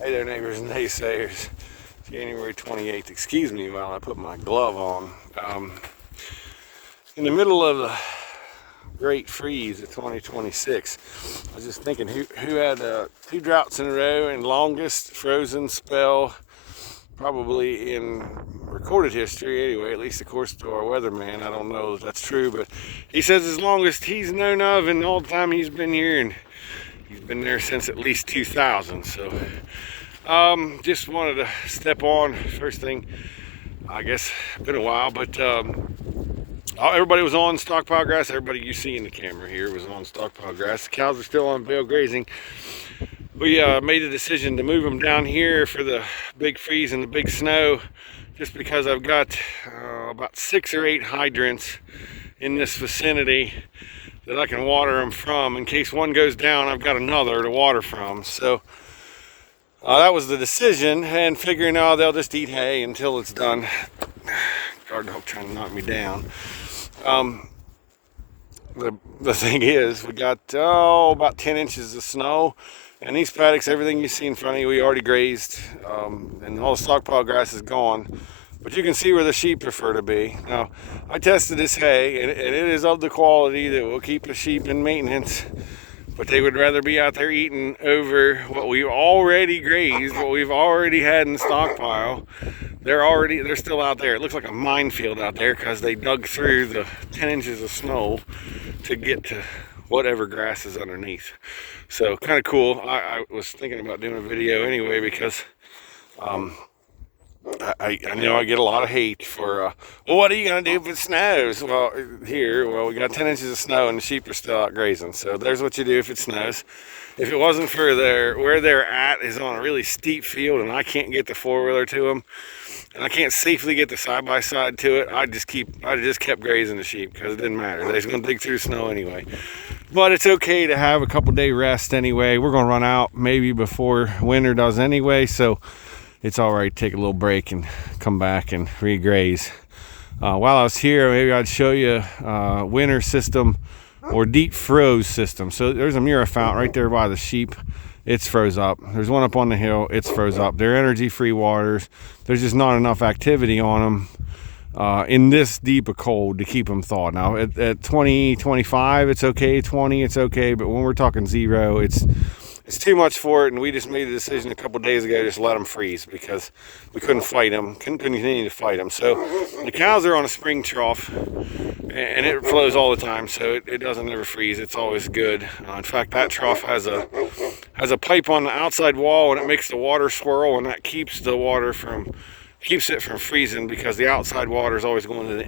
Hey there, neighbors and naysayers. January 28th. Excuse me while I put my glove on. In the middle of the great freeze of 2026, I was just thinking who had 2 droughts in a row and longest frozen spell probably in recorded history anyway, at least of course to our weatherman. I don't know if that's true, but he says as longest he's known of in all the time he's been here, and he's been there since at least 2000. So just wanted to step on first thing. I guess been a while, but everybody was on stockpile grass. Everybody you see in the camera here was on stockpile grass. The cows are still on bale grazing. We made the decision to move them down here for the big freeze and the big snow, just because I've got about 6 or 8 hydrants in this vicinity that I can water them from. In case one goes down, I've got another to water from. So that was the decision, and figuring out they'll just eat hay until it's done. Guard dog trying to knock me down. The thing is, we got about 10 inches of snow, and these paddocks, everything you see in front of you, we already grazed, and all the stockpile grass is gone. But you can see where the sheep prefer to be. Now, I tested this hay, and it is of the quality that will keep the sheep in maintenance. But they would rather be out there eating over what we've already grazed, what we've already had in the stockpile. They're still out there. It looks like a minefield out there because they dug through the 10 inches of snow to get to whatever grass is underneath. So kind of cool. I was thinking about doing a video anyway because I know I get a lot of hate for, well, what are you going to do if it snows? Well, we got 10 inches of snow and the sheep are still out grazing. So there's what you do if it snows. If it wasn't for where they're at is on a really steep field and I can't get the 4-wheeler to them, and I can't safely get the side-by-side to it, I just kept grazing the sheep because it didn't matter. They're just going to dig through snow anyway. But it's okay to have a couple day rest anyway. We're going to run out maybe before winter does anyway, so it's all right to take a little break and come back and re-graze. While I was here, maybe I'd show you winter system or deep froze system. So there's a Mura fountain right there by the sheep. It's froze up. There's one up on the hill. It's froze up. They're energy-free waters. There's just not enough activity on them in this deep of cold to keep them thawed. Now at 20, 25, it's okay. 20, it's okay. But when we're talking 0, it's too much for it, and we just made a decision a couple days ago to just let them freeze because we couldn't fight them, couldn't continue to fight them. So the cows are on a spring trough, and it flows all the time, so it doesn't ever freeze. It's always good. In fact, that trough has a pipe on the outside wall, and it makes the water swirl, and that keeps it from freezing because the outside water is always going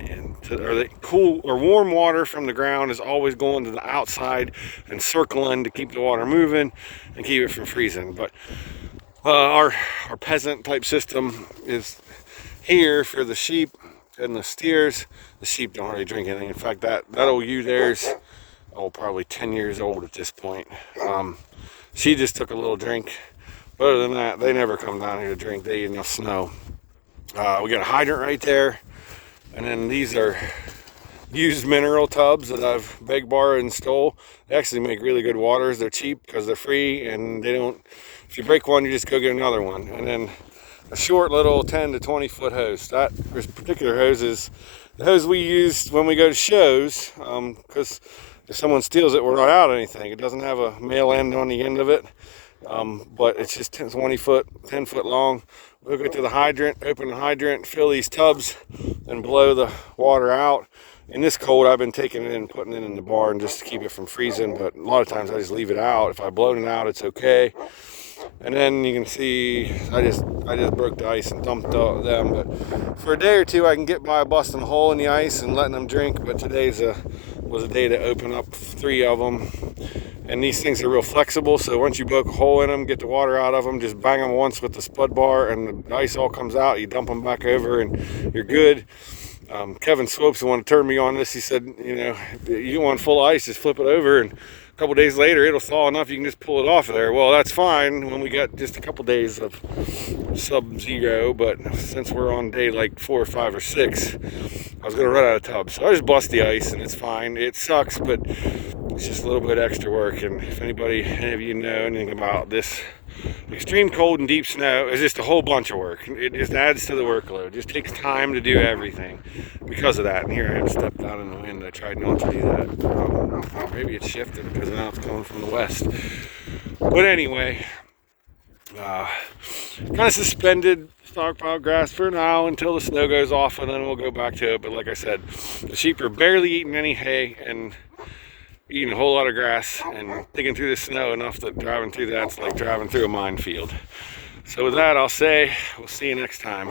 the cool or warm water from the ground is always going to the outside and circling to keep the water moving and keep it from freezing. But our peasant type system is here for the sheep and the steers. The sheep don't really drink anything. In fact, that old ewe there's probably 10 years old at this point. She just took a little drink. But other than that, they never come down here to drink. They eat enough snow. We got a hydrant right there, and then these are used mineral tubs that I've begged, borrowed, and stole. They actually make really good waters. They're cheap because they're free, and they don't, if you break one, you just go get another one. And then a short little 10 to 20 foot hose. That particular hose is the hose we use when we go to shows, because if someone steals it, we're not out anything. It doesn't have a male end on the end of it, but it's just 10 foot long. We'll go to the hydrant, open the hydrant, fill these tubs, and blow the water out. In this cold, I've been taking it and putting it in the barn just to keep it from freezing, but a lot of times I just leave it out. If I blow it out, it's okay. And then you can see I just broke the ice and dumped them. But for a day or two, I can get by busting a hole in the ice and letting them drink. But today's was a day to open up 3 of them. And these things are real flexible, so once you poke a hole in them, get the water out of them, just bang them once with the spud bar, and the ice all comes out. You dump them back over, and you're good. Kevin Swopes, the one who turned me on this, he said, you want full ice, just flip it over, and a couple days later, it'll thaw enough you can just pull it off of there. Well, that's fine when we got just a couple days of sub-0, but since we're on day like 4 or 5 or 6, I was going to run out of tubs. So I just bust the ice, and it's fine. It sucks, but it's just a little bit extra work. And if any of you know anything about this, extreme cold and deep snow is just a whole bunch of work. It just adds to the workload. It just takes time to do everything because of that. And here I have stepped out in the wind. I tried not to do that. Maybe it's shifted because now it's coming from the west. But anyway, kind of suspended stockpile grass for now until the snow goes off, and then we'll go back to it. But like I said, the sheep are barely eating any hay and eating a whole lot of grass and digging through the snow enough that driving through that's like driving through a minefield. So with that, I'll say we'll see you next time.